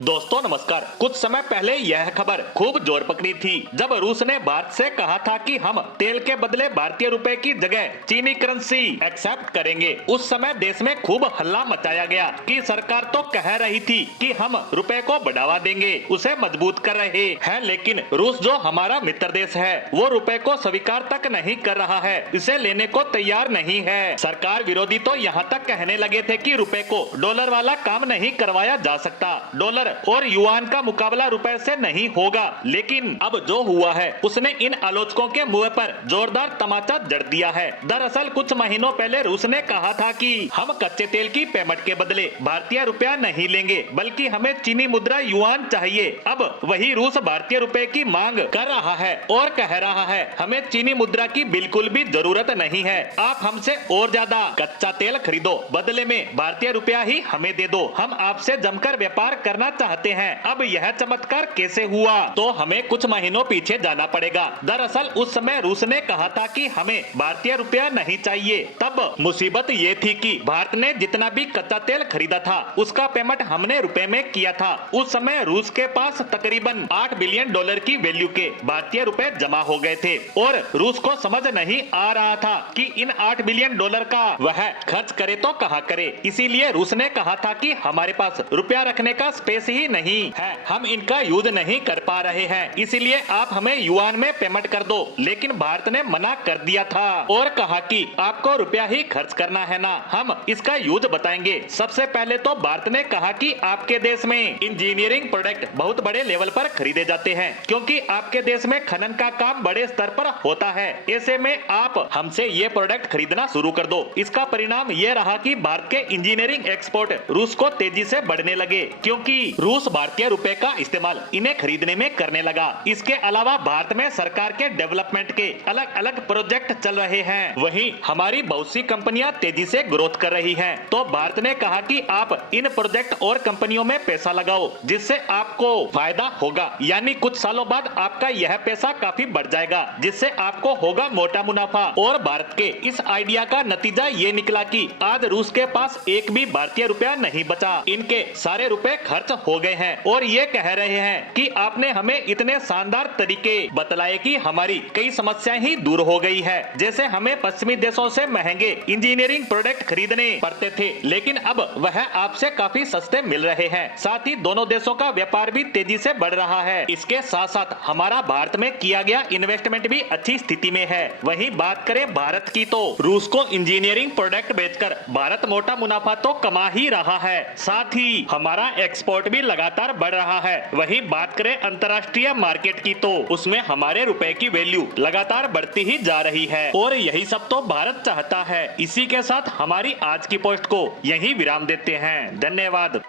दोस्तों नमस्कार। कुछ समय पहले यह खबर खूब जोर पकड़ी थी जब रूस ने भारत से कहा था कि हम तेल के बदले भारतीय रुपए की जगह चीनी करेंसी एक्सेप्ट करेंगे। उस समय देश में खूब हल्ला मचाया गया कि सरकार तो कह रही थी कि हम रुपए को बढ़ावा देंगे, उसे मजबूत कर रहे हैं, लेकिन रूस जो हमारा मित्र देश है वो रुपए को स्वीकार तक नहीं कर रहा है, इसे लेने को तैयार नहीं है। सरकार विरोधी तो यहाँ तक कहने लगे थे कि रुपए को डॉलर वाला काम नहीं करवाया जा सकता, डॉलर और युआन का मुकाबला रुपए से नहीं होगा। लेकिन अब जो हुआ है उसने इन आलोचकों के मुंह पर जोरदार तमाचा जड़ दिया है। दरअसल कुछ महीनों पहले रूस ने कहा था कि हम कच्चे तेल की पेमेंट के बदले भारतीय रुपया नहीं लेंगे बल्कि हमें चीनी मुद्रा युआन चाहिए। अब वही रूस भारतीय रुपए की मांग कर रहा है और कह रहा है हमें चीनी मुद्रा की बिल्कुल भी जरूरत नहीं है, आप हमसे और ज्यादा कच्चा तेल खरीदो, बदले में भारतीय रुपया ही हमें दे दो, हम आपसे जमकर व्यापार करना चाहते हैं। अब यह चमत्कार कैसे हुआ, तो हमें कुछ महीनों पीछे जाना पड़ेगा। दरअसल उस समय रूस ने कहा था कि हमें भारतीय रुपया नहीं चाहिए। तब मुसीबत ये थी कि भारत ने जितना भी कच्चा तेल खरीदा था उसका पेमेंट हमने रुपए में किया था। उस समय रूस के पास तकरीबन 8 बिलियन डॉलर की वैल्यू के भारतीय रुपए जमा हो गए थे और रूस को समझ नहीं आ रहा था कि इन 8 बिलियन डॉलर का वह खर्च करे तो कहाँ करे। इसीलिए रूस ने कहा था कि हमारे पास रुपया रखने का स्पेस ही नहीं है, हम इनका यूज नहीं कर पा रहे हैं, इसीलिए आप हमें युआन में पेमेंट कर दो। लेकिन भारत ने मना कर दिया था और कहा कि आपको रुपया ही खर्च करना है ना, हम इसका यूज बताएंगे। सबसे पहले तो भारत ने कहा कि आपके देश में इंजीनियरिंग प्रोडक्ट बहुत बड़े लेवल पर खरीदे जाते हैं क्योंकि आपके देश में खनन का काम बड़े स्तर पर होता है, ऐसे में आप हमसे ये प्रोडक्ट खरीदना शुरू कर दो। इसका परिणाम ये रहा कि भारत के इंजीनियरिंग एक्सपोर्ट रूस को तेजी से बढ़ने लगे क्योंकि रूस भारतीय रुपए का इस्तेमाल इन्हें खरीदने में करने लगा। इसके अलावा भारत में सरकार के डेवलपमेंट के अलग अलग प्रोजेक्ट चल रहे हैं, वहीं हमारी बहुत सी कंपनियां तेजी से ग्रोथ कर रही हैं। तो भारत ने कहा कि आप इन प्रोजेक्ट और कंपनियों में पैसा लगाओ जिससे आपको फायदा होगा, यानी कुछ सालों बाद आपका यह पैसा काफी बढ़ जाएगा जिससे आपको होगा मोटा मुनाफा। और भारत के इस आइडिया का नतीजा ये निकला कि आज रूस के पास एक भी भारतीय रुपया नहीं बचा, इनके सारे रुपए खर्च हो गए हैं और ये कह रहे हैं कि आपने हमें इतने शानदार तरीके बतलाए कि हमारी कई समस्याएं ही दूर हो गई है, जैसे हमें पश्चिमी देशों से महंगे इंजीनियरिंग प्रोडक्ट खरीदने पड़ते थे लेकिन अब वह आपसे काफी सस्ते मिल रहे हैं। साथ ही दोनों देशों का व्यापार भी तेजी से बढ़ रहा है। इसके साथ साथ हमारा भारत में किया गया इन्वेस्टमेंट भी अच्छी स्थिति में है। वहीं बात करें भारत की तो रूस को इंजीनियरिंग प्रोडक्ट बेचकर भारत मोटा मुनाफा तो कमा ही रहा है, साथ ही हमारा एक्सपोर्ट भी लगातार बढ़ रहा है। वहीं बात करें अंतर्राष्ट्रीय मार्केट की तो उसमें हमारे रुपए की वैल्यू लगातार बढ़ती ही जा रही है और यही सब तो भारत चाहता है। इसी के साथ हमारी आज की पोस्ट को यहीं विराम देते हैं। धन्यवाद।